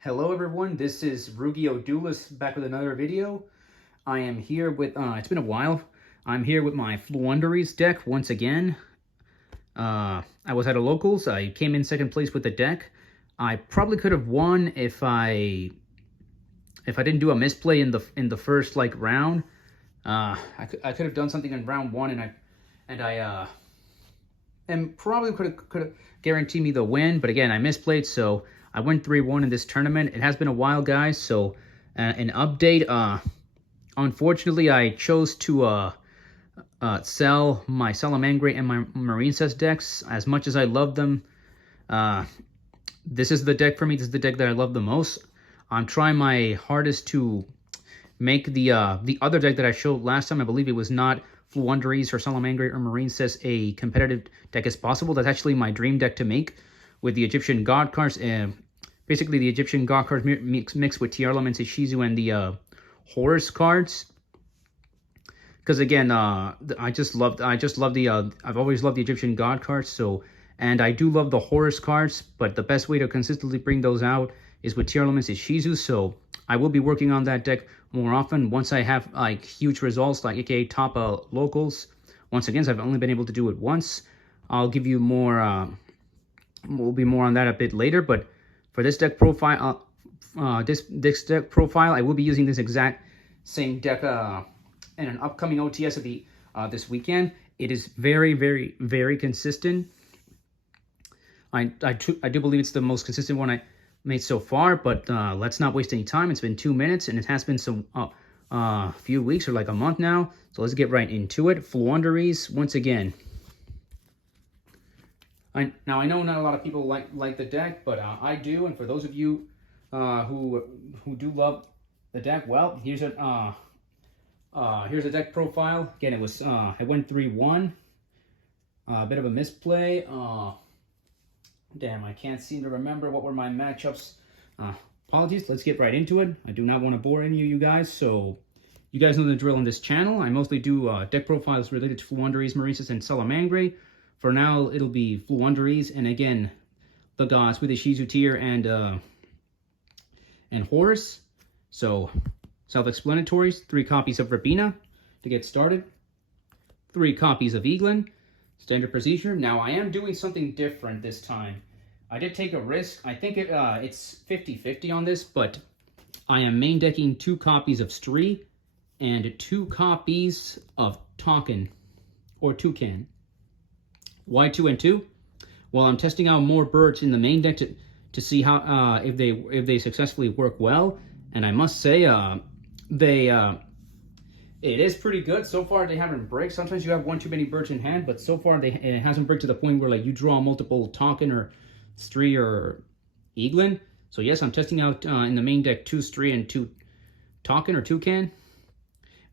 Hello everyone, this is Rugio Duelist back with another video. I am here with, it's been a while. I'm here with my Floowandereeze deck once again. I was at a locals. I came in second place with the deck. I probably could have won if I didn't do a misplay in the first round. I could have done something in round one, and probably could have guaranteed me the win. But again, I misplayed, so I went 3-1 in this tournament. It has been a while, guys. So an update. Unfortunately, I chose to sell my Salamangre and my Marincess decks. As much as I love them, this is the deck for me. This is the deck that I love the most. I'm trying my hardest to make the other deck that I showed last time. I believe it was not Floowandereeze or Salamangre or Marincess a competitive deck as possible. That's actually my dream deck to make, with the Egyptian God cards, basically the Egyptian God cards mixed with Tier Elements, Ishizu, and the Horus cards. Because again, I've always loved the Egyptian God cards. So, and I do love the Horus cards, but the best way to consistently bring those out is with Tier Elements, Ishizu. So I will be working on that deck more often once I have huge results, aka top locals. Once again, so I've only been able to do it once. I'll give you more. We'll be more on that a bit later, but for this deck profile, this deck profile, I will be using this exact same deck in an upcoming OTS of the this weekend. It is very, very, very consistent. I do believe it's the most consistent one I made so far, but let's not waste any time. It's been 2 minutes, and it has been some few weeks or like a month now. So let's get right into it. Floowandereeze once again. Now I know not a lot of people like the deck, but I do. And for those of you who do love the deck, well, here's a deck profile. Again, it was I went 3-1. A bit of a misplay. Damn, I can't seem to remember what were my matchups. Apologies. Let's get right into it. I do not want to bore any of you guys, so you guys know the drill on this channel. I mostly do deck profiles related to Floowandereeze, Marincess, and Salamangre. For now, it'll be Floowandereeze, and again, the gods with the Ishizu tier and Horus. So, self-explanatory. 3 copies of Rabina to get started. 3 copies of Eaglin. Standard procedure. Now, I am doing something different this time. I did take a risk. I think it's 50-50 on this, but I am main decking 2 copies of Stree and 2 copies of Tonkin or Toucan. Why 2 and 2? Well, I'm testing out more birds in the main deck to see how if they successfully work well, and I must say it is pretty good so far. They haven't break. Sometimes you have one too many birds in hand, but so far it hasn't break to the point where you draw multiple Tonkin or Stree or Eaglin. So yes, I'm testing out in the main deck 2 Stree and 2 Tonkin or Toucan.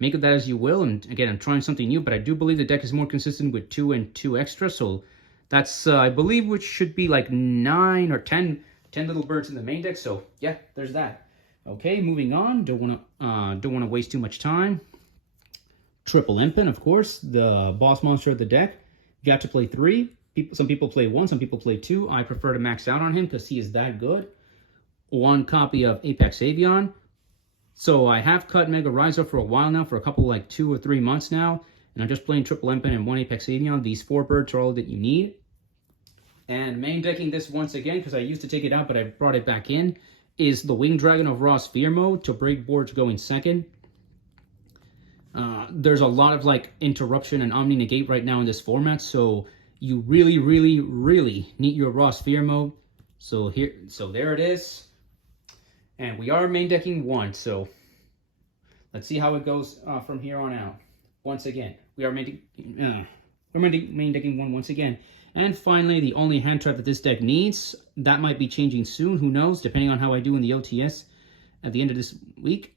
Make of that as you will, and again, I'm trying something new, but I do believe the deck is more consistent with 2 and 2 extra, so that's, I believe, which should be like 9 or 10 little birds in the main deck, so yeah, there's that. Okay, moving on, don't want to waste too much time. Triple Impen, of course, the boss monster of the deck. You have to play 3. Some people play 1, some people play 2. I prefer to max out on him because he is that good. 1 copy of Apex Avian. So I have cut Mega Raizo for a while now, for a couple, 2 or 3 months now. And I'm just playing Triple Impen and 1 Apex Avian. These 4 birds are all that you need. And main decking this once again, because I used to take it out, but I brought it back in, is the Winged Dragon of Raw Sphere mode to break boards going second. There's a lot of interruption and Omni Negate right now in this format, so you really, really, really need your Raw Sphere mode. So there it is. And we are main decking 1, so let's see how it goes from here on out. Once again, we are main decking 1 once again. And finally, the only hand trap that this deck needs, that might be changing soon, who knows, depending on how I do in the OTS at the end of this week.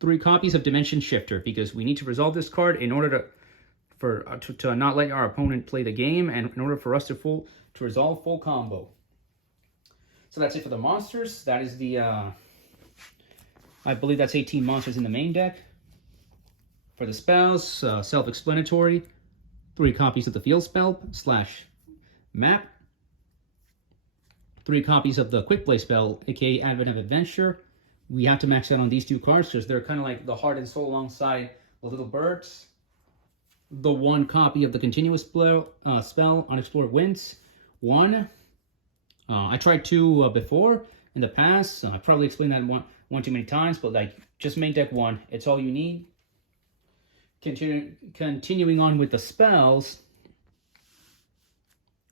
3 copies of Dimension Shifter, because we need to resolve this card in order to not let our opponent play the game, and in order for us to resolve full combo. So that's it for the monsters. That is the, I believe that's 18 monsters in the main deck. For the spells, self-explanatory. 3 copies of the field spell / map. 3 copies of the Quick Play spell, aka Advent of Adventure. We have to max out on these 2 cards because they're kind of like the heart and soul alongside the little birds. The 1 copy of the continuous spell, Unexplored Winds. 1. I tried 2 before in the past. I probably explained that one too many times, but like just main deck 1. It's all you need. Continuing on with the spells,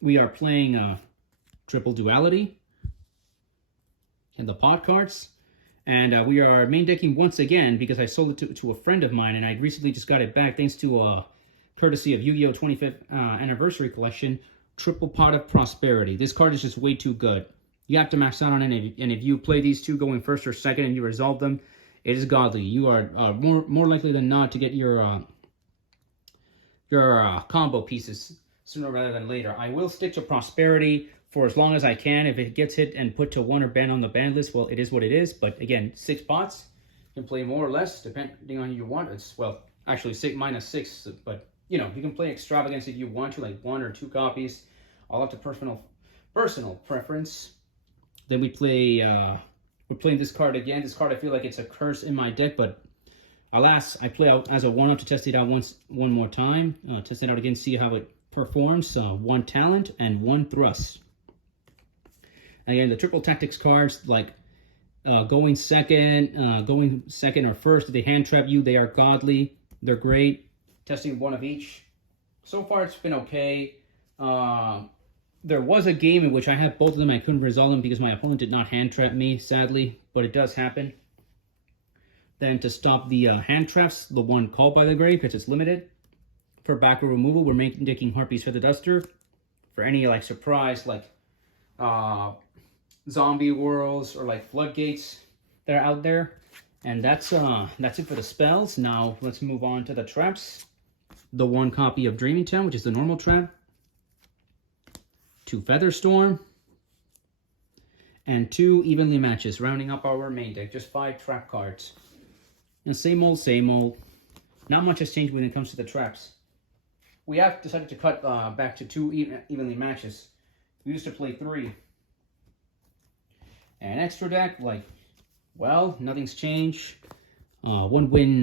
we are playing Triple Duality and the pot cards. And we are main decking once again because I sold it to a friend of mine, and I recently just got it back thanks to courtesy of Yu-Gi-Oh! 25th Anniversary Collection, Triple Pot of Prosperity. This card is just way too good. You have to max out on it, and if you play these 2 going first or second and you resolve them, it is godly. You are more likely than not to get your combo pieces sooner rather than later. I will stick to Prosperity for as long as I can. If it gets hit and put to 1 or banned on the ban list, well, it is what it is. But again, 6 pots. You can play more or less, depending on who you want. It's, well, actually -6, but, you know, you can play extravagance if you want to, like 1 or 2 copies. All up to personal preference. Then we play, we're playing this card again. This card, I feel like it's a curse in my deck, but alas, I play out as a 1-up to test it out one more time. Test it out again, see how it performs. 1 talent and 1 thrust. Again, the triple tactics cards, like going second or first, if they hand trap you, they are godly. They're great. Testing 1 of each. So far, it's been okay. There was a game in which I had both of them. I couldn't resolve them because my opponent did not hand trap me, sadly, but it does happen. Then to stop the hand traps, the 1 Called by the Grave, because it's limited. For back row removal, we're making Harpy's Feather Duster. For any like surprise, like zombie worlds or like floodgates that are out there. And that's it for the spells. Now let's move on to the traps. The 1 copy of Dreaming Town, which is the normal trap. 2 Featherstorm. And 2 Evenly Matches, rounding up our main deck. Just 5 trap cards. And same old, same old. Not much has changed when it comes to the traps. We have decided to cut back to 2 Evenly Matches. We used to play 3. And extra deck, like, well, nothing's changed. 1 win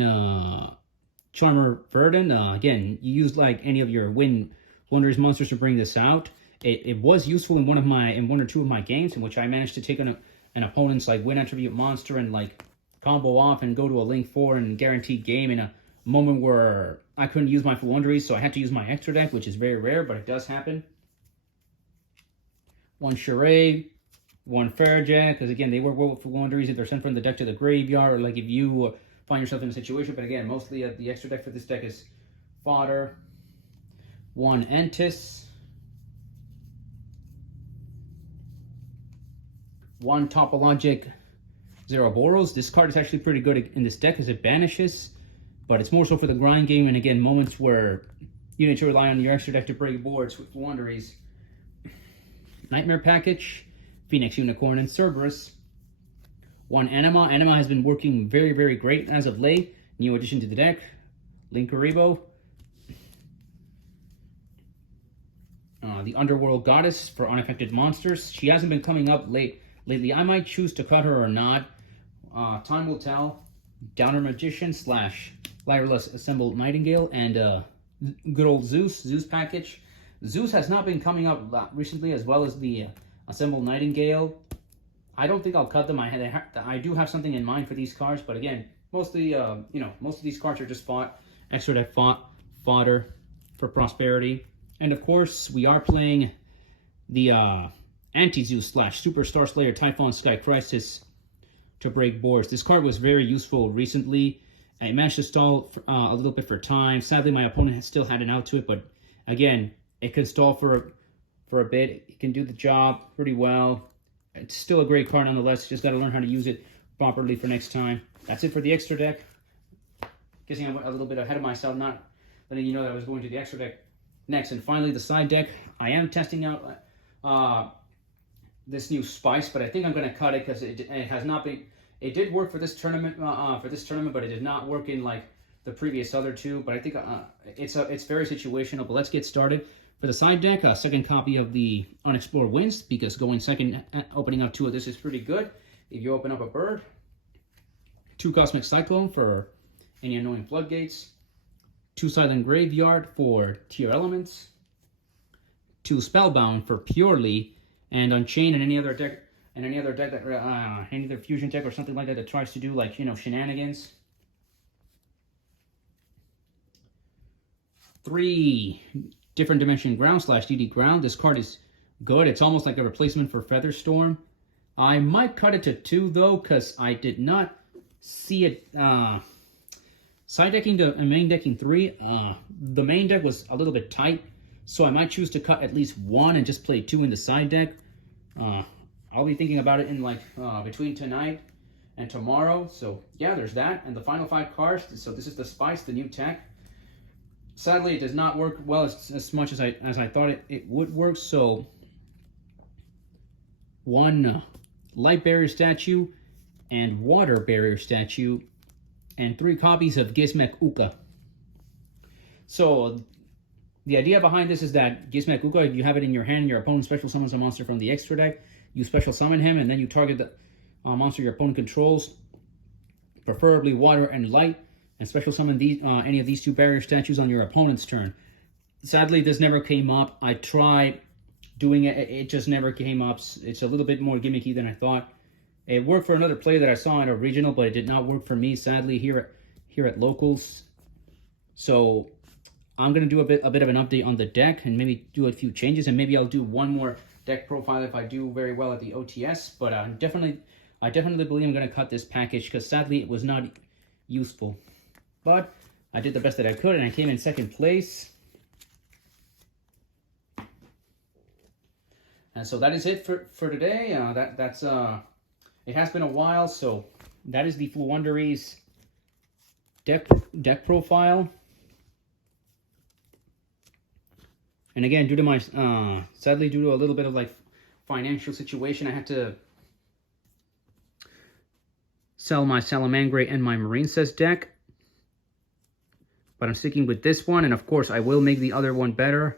Charmer Verdant. Again, you use like any of your Floowandereeze monsters to bring this out. It was useful in one or two of my games in which I managed to take an opponent's like win attribute monster and like combo off and go to a Link 4 and guaranteed game in a moment where I couldn't use my Floowandereeze, so I had to use my extra deck, which is very rare, but it does happen. 1 Charade, 1 Fairjack, because again, they work well with Floowandereeze if they're sent from the deck to the graveyard, or like if you find yourself in a situation, but again, mostly the extra deck for this deck is fodder. 1 Entis. 1 Topologic Zeroboros. This card is actually pretty good in this deck because it banishes, but it's more so for the grind game, and again, moments where you need to rely on your extra deck to break boards with Floowandereeze. Nightmare Package, Phoenix Unicorn, and Cerberus. 1 Anima. Anima has been working very, very great as of late. New addition to the deck. Linkuriboh. The Underworld Goddess for unaffected monsters. She hasn't been coming up lately. I might choose to cut her or not. Time will tell. Downer Magician / Lyra's Assembled Nightingale, and good old Zeus package. Zeus has not been coming up recently, as well as the Assembled Nightingale. I don't think I'll cut them. I do have something in mind for these cards, but again, mostly, most of these cards are just extra deck fodder for prosperity. And of course, we are playing the Anti-Zeus / Super Star Slayer Typhon Sky Crisis to break boards. This card was very useful recently. I managed to stall a little bit for time. Sadly, my opponent still had an out to it, but again, it can stall for a bit. It can do the job pretty well. It's still a great card nonetheless. Just got to learn how to use it properly for next time. That's it for the extra deck. Guessing I'm a little bit ahead of myself, not letting you know that I was going to the extra deck next. And finally, the side deck. I am testing out this new Spice, but I think I'm going to cut it because it has not been. It did work for this tournament, but it did not work in like the previous other 2. But I think it's very situational. But let's get started For the side deck, a second copy of the Unexplored Winds, because going second, opening up 2 of this is pretty good. If you open up a bird, 2 Cosmic Cyclone for any annoying floodgates, 2 Silent Graveyard for tier elements, 2 Spellbound for purely and Unchained, and any other deck that any other fusion deck or something like that that tries to do, like, you know, shenanigans. 3 Different Dimension Ground / DD Ground. This card is good. It's almost like a replacement for Featherstorm. I might cut it to 2 though, because I did not see it side decking to main decking 3. The main deck was a little bit tight, so I might choose to cut at least 1 and just play 2 in the side deck. I'll be thinking about it in like between tonight and tomorrow. So yeah, there's that. And the final 5 cards. So this is the Spice, the new tech. Sadly, it does not work well as much as I thought it would work. So 1 Light Barrier Statue and Water Barrier Statue, and 3 copies of Gizmek Uka. So the idea behind this is that Gizmek Uka, if you have it in your hand, your opponent special summons a monster from the extra deck, you special summon him, and then you target the monster your opponent controls, preferably water and light, and special summon these any of these 2 barrier statues on your opponent's turn. Sadly, this never came up. I tried doing it, it just never came up. It's a little bit more gimmicky than I thought. It worked for another play that I saw in a regional, but it did not work for me, sadly, here at locals. So I'm gonna do a bit of an update on the deck and maybe do a few changes, and maybe I'll do 1 more deck profile if I do very well at the OTS. But I definitely believe I'm gonna cut this package, because sadly it was not useful. But I did the best that I could, and I came in 2nd place. And so that is it for today. That's it has been a while, so that is the Floowandereeze deck profile. And again, due to my sadly, due to a little bit of like financial situation, I had to sell my Salamangre and my Marincess deck. But I'm sticking with this one, and of course I will make the other one better.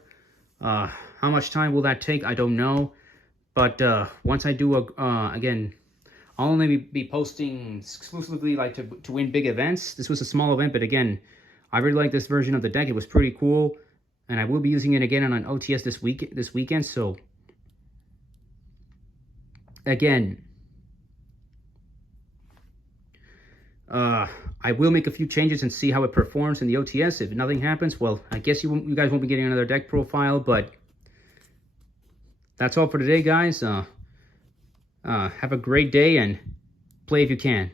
How much time will that take? I don't know. But once I do again, I'll only be posting exclusively like to win big events. This was a small event, but again, I really like this version of the deck. It was pretty cool, and I will be using it again on an OTS this weekend. So again, I will make a few changes and see how it performs in the OTS. If nothing happens, well, I guess you guys won't be getting another deck profile, but that's all for today, guys. Have a great day and play if you can.